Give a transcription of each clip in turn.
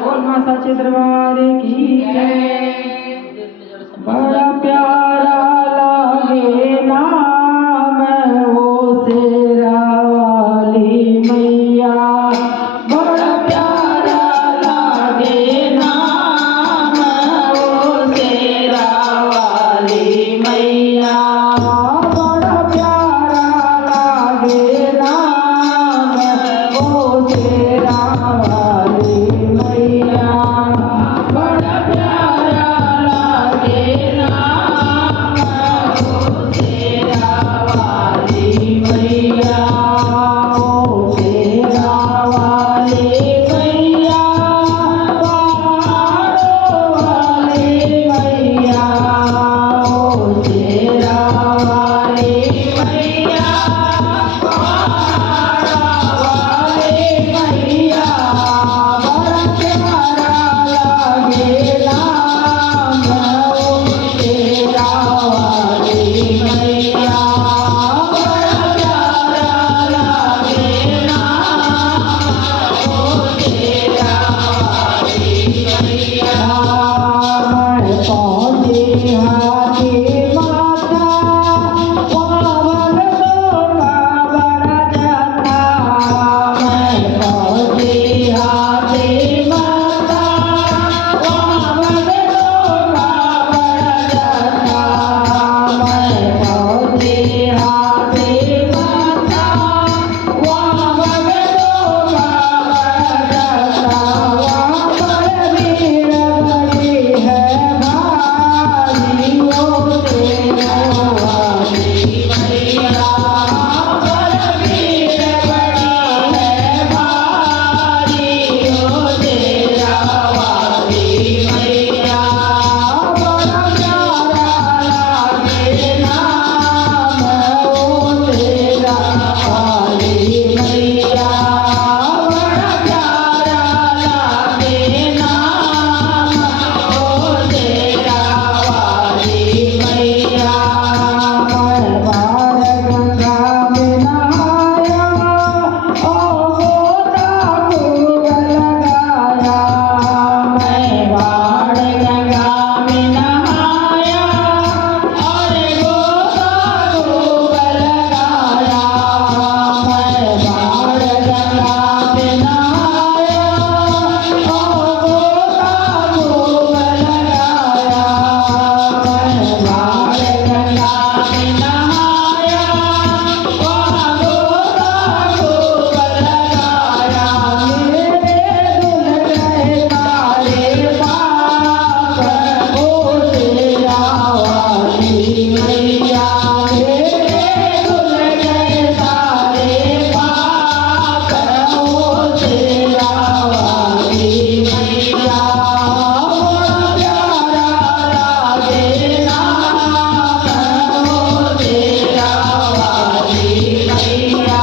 बोल मां सच्चे दरबार की जय। बड़ा प्यारा लागे नाम वो शेरा वाली मैया, बड़ा प्यारा लागे नाम वो शेरा वाली मैया, बड़ा प्यारा लागे नाम वो शेरा वाली मैया, बड़ा प्यारा लागे नाम वो शेरा वाली मैया, वो शेरा वाली मैया, पहाड़ों वाली मैया, वो शेरा वाली मैया, पहाड़ों वाली मैया, बड़ा प्यारा लागे नाम वो शेरा वाली मैया, बड़ा प्यारा लागे नाम वो शेरा वाली मैया। मैं पहुँची हाथी माता, पावन लोका बड़ा जथा, मैं पहुँची हाथी माता, पावन लोका बड़ा जथा, मैं पहुँची हाथी माता, पावन लोका बड़ा जथा, वहाँ पर भीड़ बड़ी है भारी, वो शेरा वाली मैया, पर भीड़ बड़ी है भारी, वो शेरा वाली मैया, बड़ा प्यारा लागे नाम वो शेरा वाली मैया, बड़ा प्यारा लागे नाम वो शेरा वाली मैया। मैं बाण गंगा में नहाया, ओ गोदा खूब लगाया, मैं बाण गंगा में नहाया, और गोदा खूब लगाया, मैं बाण गंगा में नहाया, ओ गोदा खूब लगाया, मैं बाण गंगा में नहाया, वहाँ गोदा खूब लगाया, मेरे दुल गए सारे पाप, ओ शेरा वाली मैया, मेरे दुल गए सारे पाप, ओ शेरा वाली मैया, बड़ा प्यारा लागे नाम वो शेरा वाली मैया,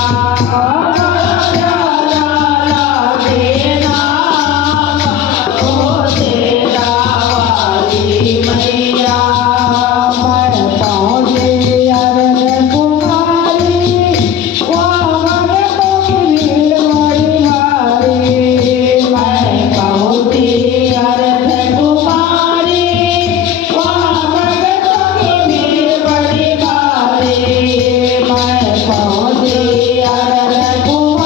बड़ा प्यारा लागे नाम वो शेरा वाली मैया। मैं पहुँची अरन कुमारी, वहाँ भक्तों की भीड़ बड़ी भारी, मैं पहुँची अरन कुमारी, वहाँ भक्तों की भीड़ बड़ी भारी, मैं पहुँची अरन कुमारी,